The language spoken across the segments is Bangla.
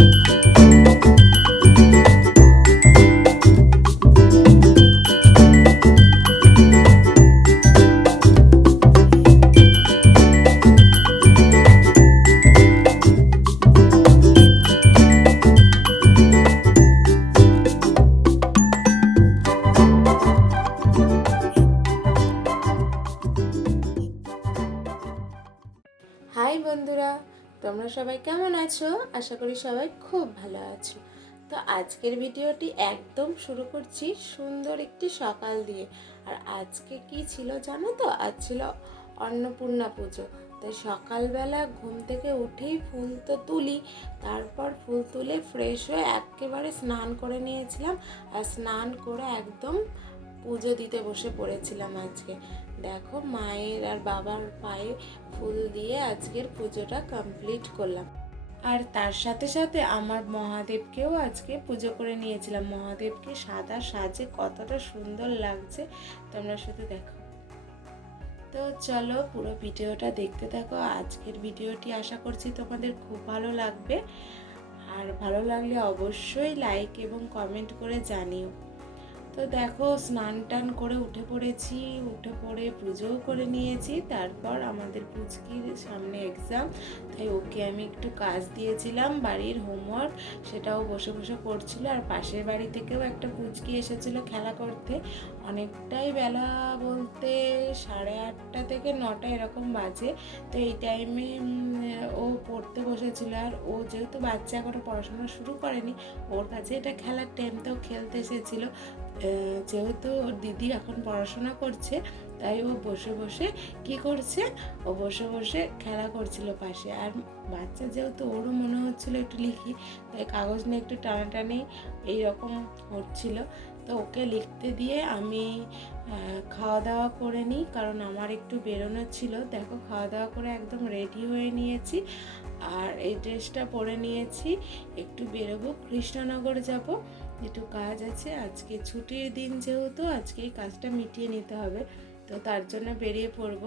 হাই বন্ধুরা, তোমরা সবাই কেমন আছো? আশা করি সবাই খুব ভালো আছো। তো আজকের ভিডিওটি একদম শুরু করছি সুন্দর একটি সকাল দিয়ে। আর আজকে কি ছিল জানো তো? আজ ছিল অন্নপূর্ণা পুজো। তাই সকালবেলা ঘুম থেকে উঠেই ফুল তো তুলি, তারপর ফুল তুলে ফ্রেশ হয়ে একেবারে স্নান করে নিয়েছিলাম। আর স্নান করে একদম পুজো দিতে বসে পড়েছিলাম। আজকে দেখো মায়ের আর বাবার পায়ে ফুল দিয়ে আজকের পুজোটা কমপ্লিট করলাম। আর তার সাথে সাথে আমার মহাদেবকেও আজকে পুজো করে নিয়েছিলাম। মহাদেবকে সাদা সাজে কতটা সুন্দর লাগছে তোমরা শুধু দেখো। তো চলো পুরো ভিডিওটা দেখতে থাকো। আজকের ভিডিওটি আশা করছি তোমাদের খুব ভালো লাগবে। আর ভালো লাগলে অবশ্যই লাইক এবং কমেন্ট করে জানিও। তো দেখো স্নান টান করে উঠে পড়েছি, উঠে পড়ে পুজোও করে নিয়েছি। তারপর আমাদের পুচকির সামনে এক্সাম, তাই ওকে আমি একটু কাজ দিয়েছিলাম বাড়ির হোমওয়ার্ক, সেটাও বসে বসে করছিল। আর পাশের বাড়ি থেকেও একটা পুচকি এসেছিল খেলা করতে। অনেকটাই বেলা, বলতে 8:30 থেকে 9টা এরকম বাজে। তো এই টাইমে ও পড়তে বসেছিল। আর ও যেহেতু বাচ্চা এখনো পড়াশোনা শুরু করেনি, ওর কাছে এটা খেলার টাইম, তো খেলতে এসেছিল। যেহেতু ওর দিদি এখন পড়াশোনা করছে, তাই ও বসে বসে কি করছে, ও বসে বসে খেলা করছিল পাশে। আর বাচ্চা যেহেতু, ওরও মনে হচ্ছিল একটু লিখি, তাই কাগজ নিয়ে একটু টানাটানি এইরকম হচ্ছিল। তো ওকে লিখতে দিয়ে আমি খাওয়া দাওয়া করে নিই, কারণ আমার একটু বেরোনো ছিল। দেখো খাওয়া দাওয়া করে একদম রেডি হয়ে নিয়েছি। আর এই ড্রেসটা পরে নিয়েছি, একটু বেরোবো, কৃষ্ণনগর যাব, একটু কাজ আছে। আজকে ছুটির দিন যেহেতু, আজকে এই কাজটা মিটিয়ে নিতে হবে, তো তার জন্য বেরিয়ে পড়ব।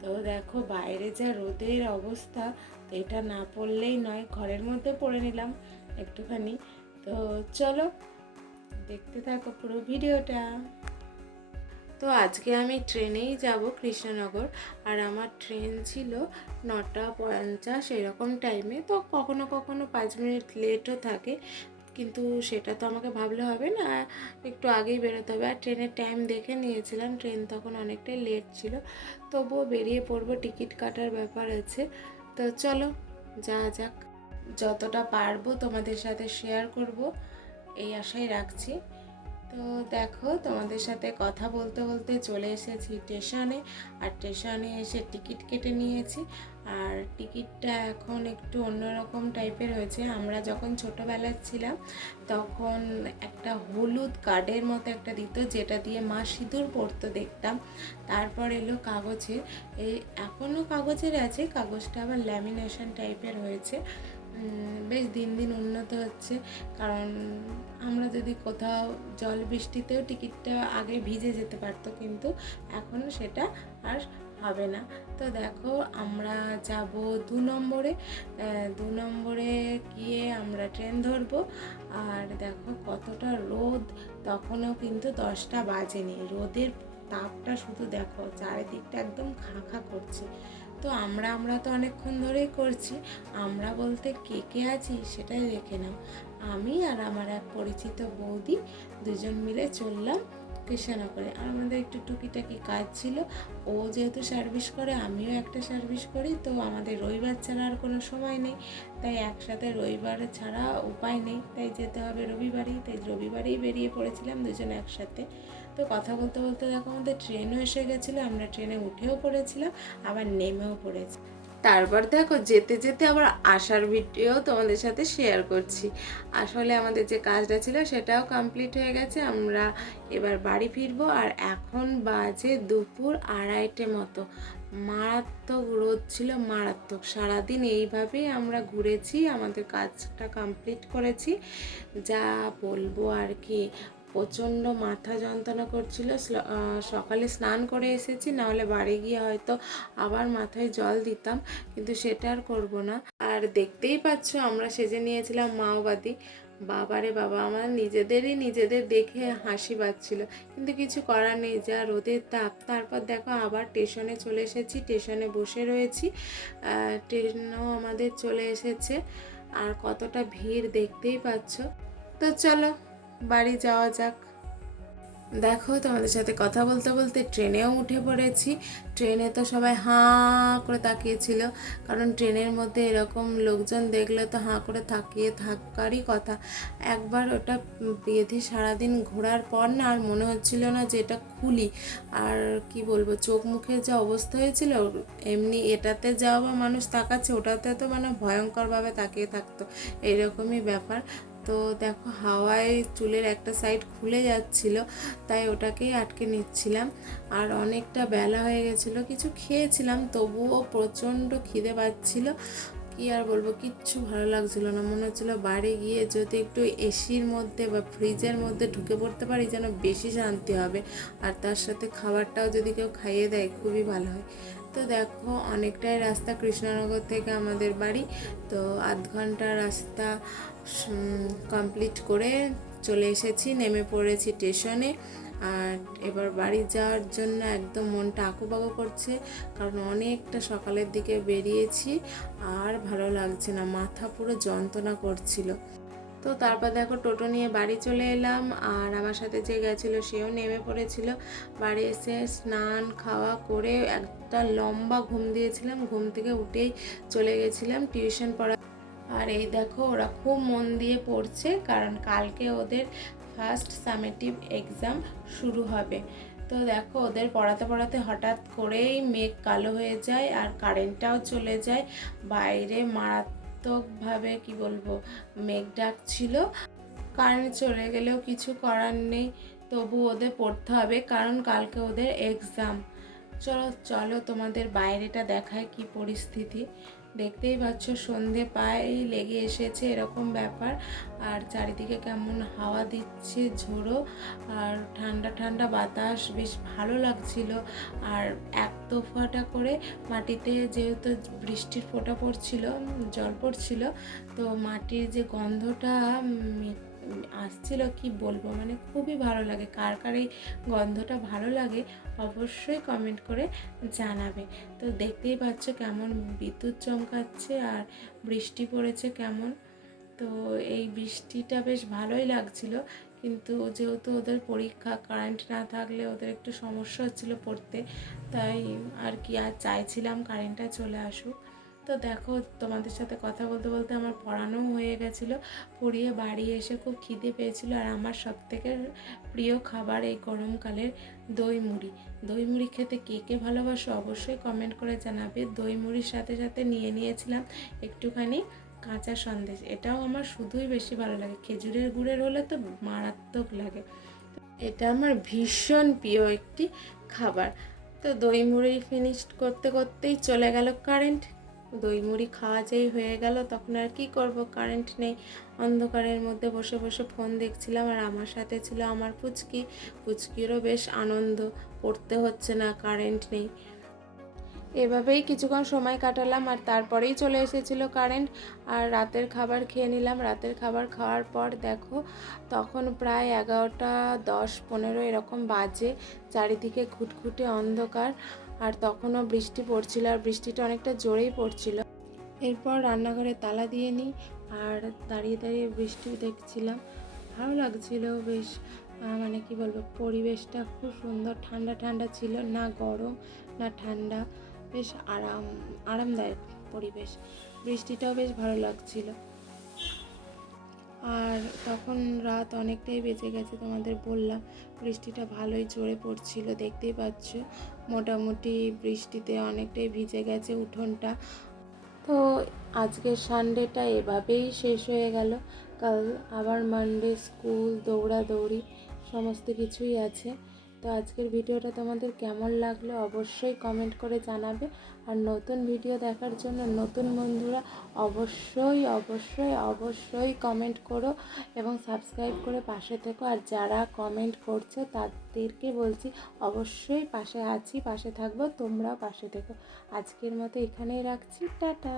তো দেখো বাইরে যা রোদের অবস্থা, তো এটা না পরলেই নয়, ঘরের মধ্যে পরে নিলাম একটুখানি। তো চলো দেখতে থাকো পুরো ভিডিওটা। তো আজকে আমি ট্রেনেই যাব কৃষ্ণনগর। আর আমার ট্রেন ছিল 9:50 এরকম টাইমে। তো কখনো কখনো 5 মিনিট লেটও থাকে, কিন্তু সেটা তো আমাকে ভাবলে হবে না, একটু আগেই বেরোতে হবে। আর ট্রেনের টাইম দেখে নিয়েছিলাম, ট্রেন তখন অনেকটাই লেট ছিল। তবুও বেরিয়ে পড়বো, টিকিট কাটার ব্যাপার আছে। তো চলো যা যাক, যতটা পারবো তোমাদের সাথে শেয়ার করব এই আশাই রাখছি। তো দেখো তোমাদের সাথে কথা বলতে বলতে চলে এসেছি স্টেশনে। আর স্টেশনে এসে টিকিট কেটে নিয়েছি। আর টিকিটটা এখন একটু অন্যরকম টাইপের হয়েছে। আমরা যখন ছোটোবেলায় ছিলাম তখন একটা হলুদ কার্ডের মতো একটা দিত, যেটা দিয়ে মা সিঁদুর পরতো দেখতাম। তারপর এলো কাগজের, এই এখনও কাগজের আছে, কাগজটা আবার ল্যামিনেশন টাইপের হয়েছে। বেশ দিন দিন উন্নত হচ্ছে, কারণ আমরা যদি কোথাও জল বৃষ্টিতেও টিকিটটা আগে ভিজে যেতে পারতো, কিন্তু এখনও সেটা আর হবে না। তো দেখো আমরা যাব 2 নম্বরে। 2 নম্বরে গিয়ে আমরা ট্রেন ধরবো। আর দেখো কতটা রোদ, তখনও কিন্তু 10টা বাজেনি। রোদের তাপটা শুধু দেখো, চারিদিকটা একদম খাঁ খাঁ করছে। তো আমরা তো অনেকক্ষণ ধরেই করছি। আমরা বলতে কে কে আছি সেটাই দেখে নাও। আমি আর আমার এক পরিচিত বৌদি, দুজন মিলে চললাম কৃষ্ণনগরে। আর আমাদের একটু টুকিটাকি কাজ ছিল। ও যেহেতু সার্ভিস করে, আমিও একটা সার্ভিস করি, তো আমাদের রবিবার ছাড়া আর কোনো সময় নেই। তাই একসাথে রবিবার ছাড়া উপায় নেই, তাই যেতে হবে রবিবারেই। তাই রবিবারেই বেরিয়ে পড়েছিলাম দুজন একসাথে। তো কথা বলতে বলতে দেখো আমাদের ট্রেনও এসে গেছিলো। আমরা ট্রেনে উঠেও পড়েছিলাম, আবার নেমেও পড়েছি। তারপর দেখো যেতে যেতে আবার আসার ভিডিও তোমাদের সাথে শেয়ার করছি। আসলে আমাদের যে কাজটা ছিল সেটাও কমপ্লিট হয়ে গেছে, আমরা এবার বাড়ি ফিরবো। আর এখন বাজে দুপুর 2:30 মতো। মারাত্মক রোদ ছিল, মারাত্মক। সারাদিন এইভাবেই আমরা ঘুরেছি, আমাদের কাজটা কমপ্লিট করেছি, যা বলবো আর কি। প্রচণ্ড মাথা যন্ত্রণা করছিল। সকালে স্নান করে এসেছি, নাহলে বাড়ি গিয়ে হয়তো আবার মাথায় জল দিতাম, কিন্তু সেটা আর করবো না। আর দেখতেই পাচ্ছ আমরা সেজে নিয়েছিলাম মাওবাদী। বাবারে বাবা, আমার নিজেদের দেখে হাসি পাচ্ছিল, কিন্তু কিছু করার নেই, যা রোদের তাপ। তারপর দেখো আবার স্টেশনে চলে এসেছি, স্টেশনে বসে রয়েছি। ট্রেনও আমাদের চলে এসেছে, আর কতটা ভিড় দেখতেই পাচ্ছ। তো চলো বাড়ি যাওয়া যাক। দেখো তোমাদের সাথে কথা বলতে বলতে ট্রেনেও উঠে পড়েছি। ট্রেনে তো সবাই হাঁ করে তাকিয়েছিল, কারণ ট্রেনের মধ্যে এরকম লোকজন দেখলে তো হাঁ করে তাকিয়ে থাকারই কথা। একবার ওটা বেঁধে সারাদিন ঘোরার পর না আর মনে হচ্ছিল না যে এটা খুলি। আর কি বলবো, চোখ মুখের যে অবস্থা হয়েছিল, এমনি এটাতে যাওয়া বা মানুষ তাকাচ্ছে, ওটাতে তো মানে ভয়ঙ্করভাবে তাকিয়ে থাকতো, এইরকমই ব্যাপার। তো দেখো হাওয়ায় চুলের একটা সাইড খুলে যাচ্ছিল, তাই ওটাকেই আটকে নিচ্ছিলাম। আর অনেকটা বেলা হয়ে গেছিলো, কিছু খেয়েছিলাম, তবুও প্রচণ্ড খিদে পাচ্ছিল। কি আর বলবো, কিচ্ছু ভালো লাগছিল না। মনে হচ্ছিলো বাড়ি গিয়ে যদি একটু এসির মধ্যে বা ফ্রিজের মধ্যে ঢুকে পড়তে পারি যেন বেশি শান্তি হবে, আর তার সাথে খাবারটাও যদি কেউ খাইয়ে দেয় খুবই ভালো হয়। তো দেখো অনেকটাই রাস্তা কৃষ্ণনগর থেকে আমাদের বাড়ি, তো আধ ঘন্টা রাস্তা কমপ্লিট করে চলে এসেছি, নেমে পড়েছি স্টেশনে। আর এবার বাড়ি যাওয়ার জন্য একদম মনটা আঁকুপাকু করছে, কারণ অনেকটা সকালের দিকে বেরিয়েছি, আর ভালো লাগছে না, মাথা পুরো যন্ত্রণা করছিল। তো তারপর দেখো টোটো নিয়ে বাড়ি চলে এলাম, আর আমার সাথে যে গেছিলো সেও নেমে পড়েছিল। বাড়ি এসে স্নান খাওয়া করে একটা লম্বা ঘুম দিয়েছিলাম, ঘুম থেকে উঠেই চলে গেছিলাম টিউশন পড়া। আর এই দেখো ওরা খুব মন দিয়ে পড়ছে, কারণ কালকে ওদের ফার্স্ট সামেটিভ এক্সাম শুরু হবে। তো দেখো ওদের পড়াতে পড়াতে হঠাৎ করেই মেঘ কালো হয়ে যায়, আর কারেন্টটাও চলে যায়। বাইরে মারাত্মকভাবে কি বলবো মেঘ ডাকছিল। কারেন্ট চলে গেলেও কিছু করার নেই, তবু ওদের পড়তে হবে, কারণ কালকে ওদের এক্সাম। চলো চলো তোমাদের বাইরেটা দেখায় কি পরিস্থিতি। দেখতেই পাচ্ছ সন্ধে প্রায় লেগে এসেছে, এরকম ব্যাপার। আর চারিদিকে কেমন হাওয়া দিচ্ছে ঝোড়ো, আর ঠান্ডা ঠান্ডা বাতাস, বেশ ভালো লাগছিল। আর এক দফাটা করে মাটিতে যেহেতু বৃষ্টির ফোঁটা পড়ছিল, জল পড়ছিল, তো মাটির যে গন্ধটা আসছিল কি বলবো, মানে খুবই ভালো লাগে। কার কার এই গন্ধটা ভালো লাগে অবশ্যই কমেন্ট করে জানাবে। তো দেখতেই পাচ্ছ কেমন বিদ্যুৎ চমকাচ্ছে, আর বৃষ্টি পড়েছে কেমন। তো এই বৃষ্টিটা বেশ ভালোই লাগছিল, কিন্তু যেহেতু ওদের পরীক্ষা, কারেন্ট না থাকলে ওদের একটু সমস্যা হচ্ছিল পড়তে, তাই আর কি আর চাইছিলাম কারেন্টটা চলে আসুক। তো দেখো তোমাদের সাথে কথা বলতে বলতে আমার পড়ানোও হয়ে গেছিলো, পড়িয়ে বাড়ি এসে খুব খিদে পেয়েছিল। আর আমার সবথেকে প্রিয় খাবার এই গরমকালের দই মুড়ি। দই মুড়ি খেতে কে কে ভালোবাসো অবশ্যই কমেন্ট করে জানাবে। দই মুড়ির সাথে সাথে নিয়েছিলাম একটুখানি কাঁচা সন্দেশ, এটাও আমার শুধুই বেশি ভালো লাগে, খেজুরের গুড়ের হলে তো মারাত্মক লাগে। এটা আমার ভীষণ প্রিয় একটি খাবার। তো দই মুড়ি ফিনিশড করতে করতেই চলে গেল কারেন্ট। দই মুড়ি খাওয়া যেই হয়ে গেল, তখন আর কি করব, কারেন্ট নেই। অন্ধকারের মধ্যে বসে বসে ফোন দেখছিলাম, আর আমার সাথে ছিল আমার পুচকিরও বেশ আনন্দ, পড়তে হচ্ছে না, কারেন্ট নেই। এভাবেই কিছুক্ষণ সময় কাটালাম, আর তারপরেই চলে এসেছিলো কারেন্ট। আর রাতের খাবার খেয়ে নিলাম। রাতের খাবার খাওয়ার পর দেখো তখন প্রায় 11টা 10-15 এরকম বাজে, চারিদিকে ঘুটঘুটে অন্ধকার, আর তখনও বৃষ্টি পড়ছিল, আর বৃষ্টিটা অনেকটা জোরেই পড়ছিল। এরপর রান্নাঘরে তালা দিয়ে নিই, আর দাঁড়িয়ে দাঁড়িয়ে বৃষ্টি দেখছিলাম, ভালো লাগছিল বেশ। মানে কি বলবো, পরিবেশটা খুব সুন্দর, ঠান্ডা ঠান্ডা ছিল, না গরম না ঠান্ডা, বেশ আরামদায়ক পরিবেশ। বৃষ্টিটাও বেশ ভালো লাগছিল। আর তখন রাত অনেকটাই বেজে গেছে, তোমাদের বললাম বৃষ্টিটা ভালোই জোরে পড়ছিল, দেখতেই পাচ্ছ। মোটামুটি বৃষ্টিতে অনেকটাই ভিজে গেছে উঠোনটা। তো আজকের সানডেটা এভাবেই শেষ হয়ে গেল। কাল আবার মানডে স্কুল, দৌড়াদৌড়ি সমস্ত কিছুই আছে। তো আজকের ভিডিওটা তোমাদের কেমন লাগলো অবশ্যই কমেন্ট করে জানাবে। আর নতুন ভিডিও দেখার জন্য নতুন বন্ধুরা অবশ্যই অবশ্যই অবশ্যই কমেন্ট করো এবং সাবস্ক্রাইব করে পাশে থেকো। আর যারা কমেন্ট করছো তাদেরকে বলছি অবশ্যই পাশে আছি, পাশে থাকবো, তোমরাও পাশে থেকো। আজকের মতো এখানেই রাখছি, টাটা।